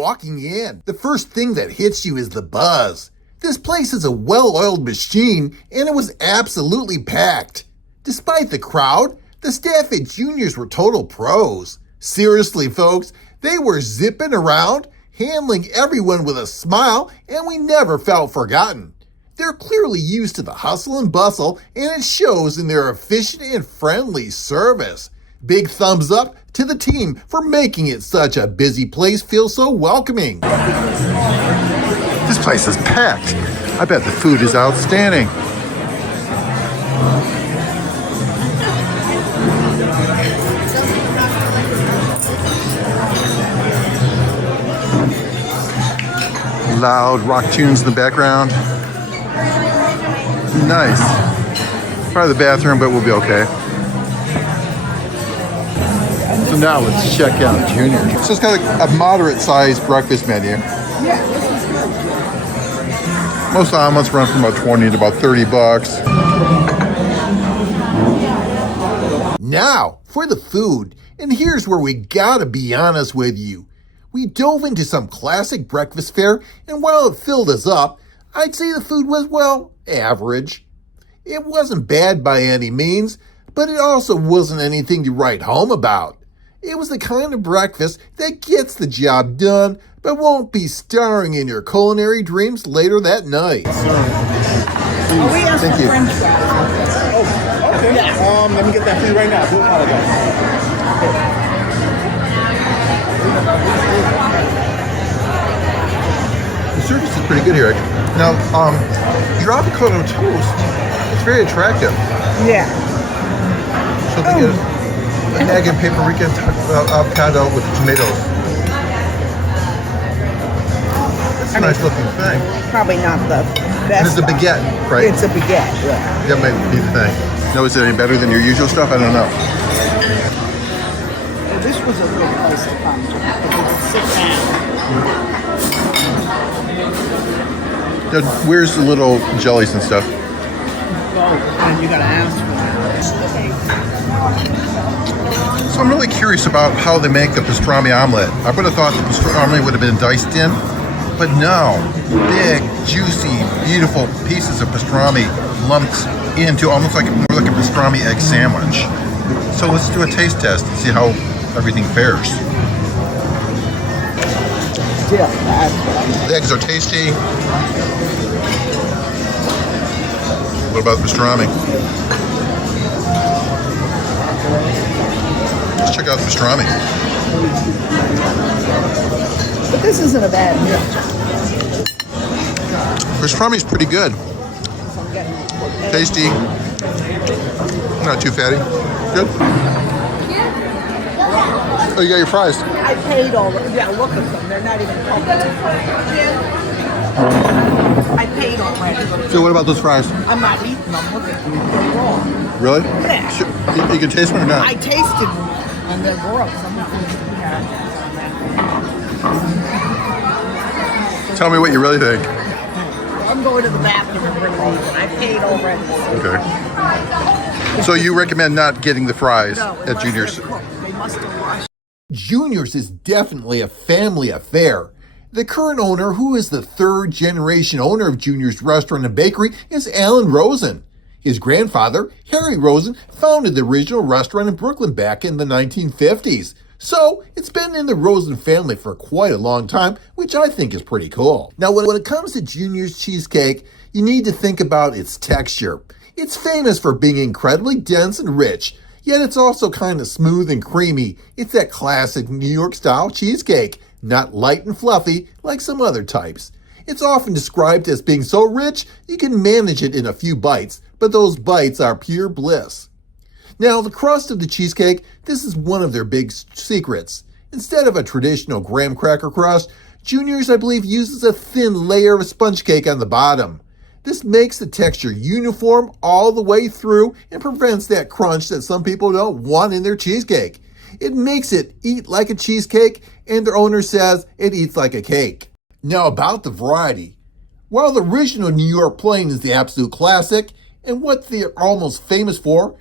walking in, the first thing that hits you is the buzz. This place is a well-oiled machine, and it was absolutely packed. Despite the crowd, the staff at Junior's were total pros. Seriously, folks, they were zipping around, handling everyone with a smile, and we never felt forgotten. They're clearly used to the hustle and bustle, and it shows in their efficient and friendly service. Big thumbs up to the team for making it such a busy place feel so welcoming. This place is packed. I bet the food is outstanding. Loud rock tunes in the background. Nice. Probably the bathroom, but we'll be okay. So now let's check out Junior's. So it's got a moderate-sized breakfast menu. Yeah, this is good. Most omelets run from about 20 to about 30 bucks. Now, for the food, and here's where we gotta be honest with you. We dove into some classic breakfast fare, and while it filled us up, I'd say the food was, well, average. It wasn't bad by any means, but it also wasn't anything to write home about. It was the kind of breakfast that gets the job done, but won't be starring in your culinary dreams later that night. We asked Thank for you. French fries. Oh, okay. Yeah. Let me get that for you right now. I do apologize. The service is pretty good here. Now, your avocado toast is very attractive. Yeah. So they get an egg and paprika avocado with tomatoes. It's a nice looking thing. Probably not the And best. it's a baguette, right? It's a baguette, yeah. That might be the thing. No, is it any better than your usual stuff? I don't know. This was a good place to come to. Because you could sit down. Now, where's the little jellies and stuff? Go, and you gotta ask for that. So I'm really curious about how they make the pastrami omelet. I would have thought the pastrami would have been diced in, but no. Big, juicy, beautiful pieces of pastrami lumped into almost like more like a pastrami egg sandwich. So let's do a taste test and see how everything fares. Yeah, The eggs are tasty. What about the pastrami? Let's check out the pastrami. but this isn't a bad meal. Pastrami is pretty good. So I'm getting Tasty. Not too fatty. Good. Oh, you got your fries. I paid already. Yeah, look at them. They're not even public. I paid already. So what about those fries? I'm not eating them. Look at them. They're raw. Really? Yeah. You can taste one or not? I tasted them, and they're gross. I'm not going to Tell me what you really think. I'm going to the bathroom and bring these. I paid already. Okay. So you recommend not getting the fries No, at unless Junior's? they're cooked. They must have washed. Junior's is definitely a family affair. The current owner, who is the third generation owner of Junior's Restaurant and Bakery, is Alan Rosen. His grandfather, Harry Rosen, founded the original restaurant in Brooklyn back in the 1950s. So it's been in the Rosen family for quite a long time, which I think is pretty cool. Now, when it comes to Junior's Cheesecake, you need to think about its texture. It's famous for being incredibly dense and rich, yet it's also kind of smooth and creamy. It's that classic New York style cheesecake, not light and fluffy like some other types. It's often described as being so rich you can manage it in a few bites, but those bites are pure bliss. Now, the crust of the cheesecake, this is one of their big secrets. Instead of a traditional graham cracker crust, Junior's, I believe, uses a thin layer of sponge cake on the bottom. This makes the texture uniform all the way through and prevents that crunch that some people don't want in their cheesecake. It makes it eat like a cheesecake, and their owner says it eats like a cake. Now, about the variety. While the original New York plain is the absolute classic, and what they're almost famous for,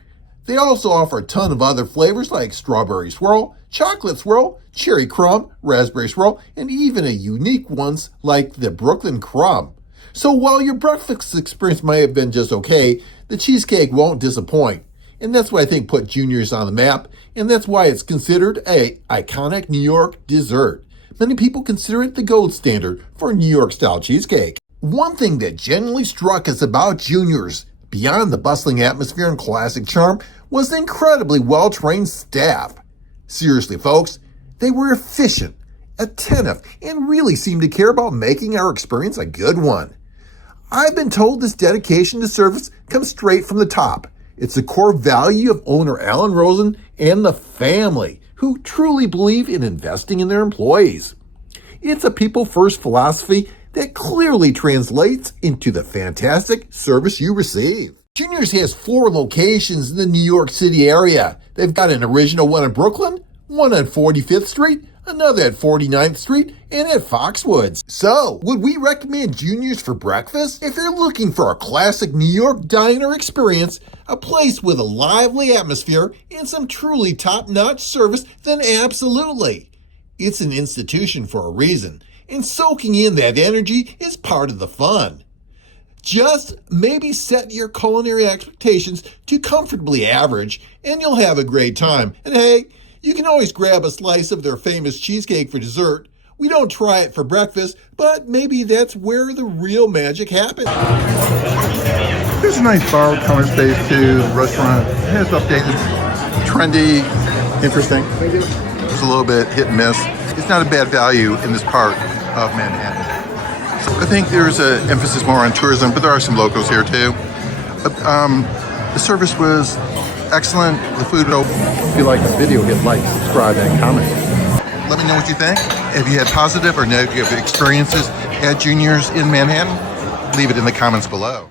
They also offer a ton of other flavors like strawberry swirl, chocolate swirl, cherry crumb, raspberry swirl, and even a unique ones like the Brooklyn crumb. So while your breakfast experience may have been just okay, the cheesecake won't disappoint. And that's what I think put Junior's on the map, and that's why it's considered a iconic New York dessert. Many people consider it the gold standard for New York-style cheesecake. One thing that genuinely struck us about Junior's, beyond the bustling atmosphere and classic charm, was the incredibly well-trained staff. Seriously, folks, they were efficient, attentive, and really seemed to care about making our experience a good one. I've been told this dedication to service comes straight from the top. It's a core value of owner Alan Rosen and the family, who truly believe in investing in their employees. It's a people-first philosophy that clearly translates into the fantastic service you receive. Junior's has 4 locations in the New York City area. They've got an original one in Brooklyn, one on 45th Street, another at 49th Street, and at Foxwoods. So, would we recommend Junior's for breakfast? If you're looking for a classic New York diner experience, a place with a lively atmosphere and some truly top-notch service, then absolutely. It's an institution for a reason, and soaking in that energy is part of the fun. Just maybe set your culinary expectations to comfortably average, and you'll have a great time. And hey, you can always grab a slice of their famous cheesecake for dessert. We don't try it for breakfast, but maybe that's where the real magic happens. There's a nice borrowed counter space too. The restaurant has updated, trendy, interesting. It's a little bit hit and miss. It's not a bad value in this part of Manhattan. So I think there's an emphasis more on tourism, but there are some locals here too. The service was excellent. The food. If you like the video, hit like, subscribe, and comment. Let me know what you think. If you had positive or negative experiences at Junior's in Manhattan, leave it in the comments below.